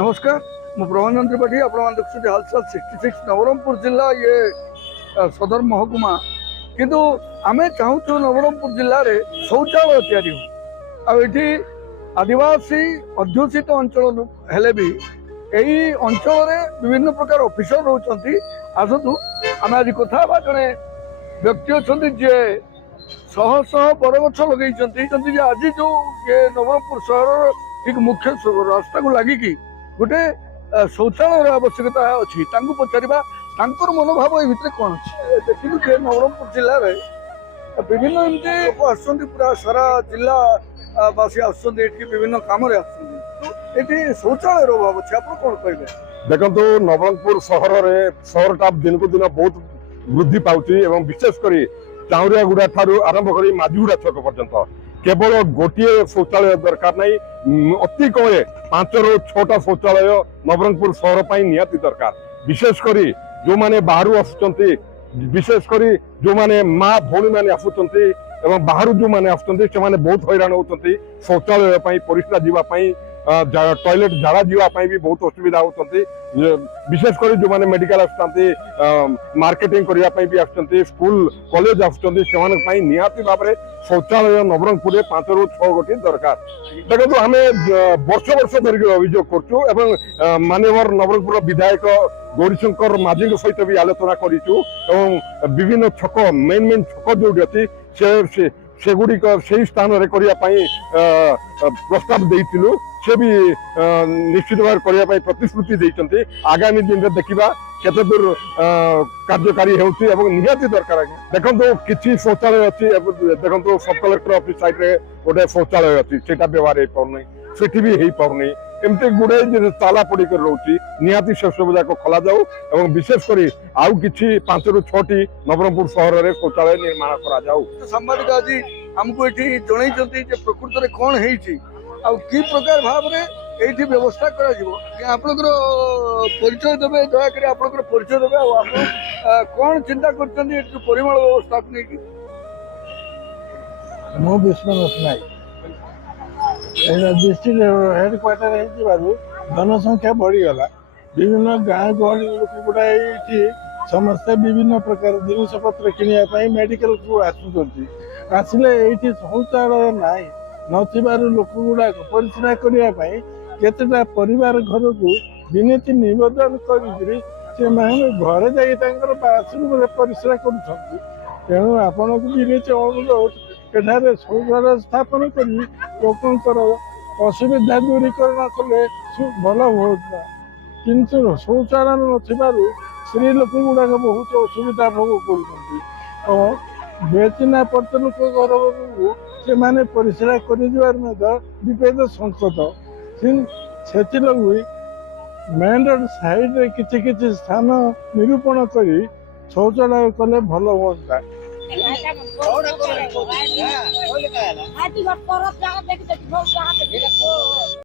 नमस्कार मु प्रभानंद त्रिपाठी आपण देखुं हालचाल 66 नवरंगपुर जिला ये सदर महकुमा किंतु आमे चाहूँ नवरंगपुर जिले में शौचालय तैयारी हो आठी आदिवासी अध्युषित अंचल हेले भी यही अंचल विभिन्न प्रकार ऑफिसर रोचंती आसतु आम आज कथा जड़े व्यक्ति अच्छा जे शह शह बरगछ लगे आज जो ये नवरंगपुर सहर ठीक मुख्य रास्ता को लगिकी गोटे शौचालय आवश्यकता अच्छी पचारा मनोभाव ये भितर कौन अच्छे देखिए नवरंगपुर जिले में विभिन्न एमती लोक आसरा सारा जिला बासी आभिन्न कम ये शौचालय अभाव अच्छे आप कौन कहे देखो नवरंगपुर सहरटा दिन को दिन बहुत वृद्धि पाँच विशेषकर चाउरियागुड़ा ठार आरंभ कर माझीगुड़ा छक पर्यंत केवल गोटे शौचालय दरकार नहीं अति कम 5 ରୁ 6टा शौचालय नवरंगपुर सहर पर निहाती दरकार विशेषकर जो माने बाहर आसुचंती विशेषकर जो माने माँ भौणी मैंने आसुचंती एवं बाहर जो माने आसुचंती से माने बहुत हैरान होचंती शौचालय परिस्रा जीवाई टॉयलेट झाड़ा जीवाई भी बहुत असुविधा होचंती विशेषकर जो माने मेडिकल आसुचंती मार्केटिंग करने भी आसुचंती स्कूल कॉलेज आसुचंती से निहाती भाव में शौचालय नवरंगपुर 5 ରୁ 6 गोटी दरकार देखो आम वर्ष वर्ष धरिक अभियोग कर मानवर नवरंगपुर विधायक गौरीशंकर माझी सहित भी आलोचना करूँ विभिन्न छक मेन मेन छक जो अच्छी सेगुड़िक से स्थान में करने प्रस्ताव देलु से भी निश्चित भाव करने प्रतिश्रुति देते आगामी दिन में देखा केते दूर कार्यकारी होती दरकार देखो किसी शौचालय अच्छी देखो सब कलेक्टर ऑफिस साइड रे गोटे शौचालय अच्छी से व्यवहार हो पारनी सेठी भी हो पारनी एमती गुड़े ताला पड़ी कर रोची निहाती से सब जाक खोल जाऊ और विशेषकर आउ कि 5 ରୁ 6टी नवरंगपुर सहर में शौचालय निर्माण करा जाऊ। सांबादिक आज आमको ये जनई प्रकृत में कौन है कि प्रकार भाव में ये व्यवस्था कर परिचय देवे दयाकोरी आप परिचय देवे कौन चिंता कर परिमल व्यवस्था को लेकिन मु विश्वनाथ नायक डिस्ट्रिक्ट हेडक्वार्टर जनसंख्या बढ़ीगला विभिन्न गाँ गहली लोक गुड़ा ये समस्ते विभिन्न प्रकार जिनस पत्र किणापी मेडिकल को आसुँच आसिले ये शौचालय नाई नथिबारु लोक गुड़ाक परिस्रा करने केतेटा परिवार घर को विनती निवेदन कर घरे जाई बाथरूम परिस्रा कर तेणु आपण को विनती अनुरोध एठारे शौचालय स्थापन कर लोकंर असुविधा दूरीकरण कले भल होता किंतु शौचालय नथिबारु स्त्री लोक गुड़ाक बहुत असुविधा भोग कर बेचिना पर्त लोक घर को से माने परिस्रा कर विपद संकट से मेन रोड साइड रे किछि स्थान निरूपण कर शौचालय कले भल होता।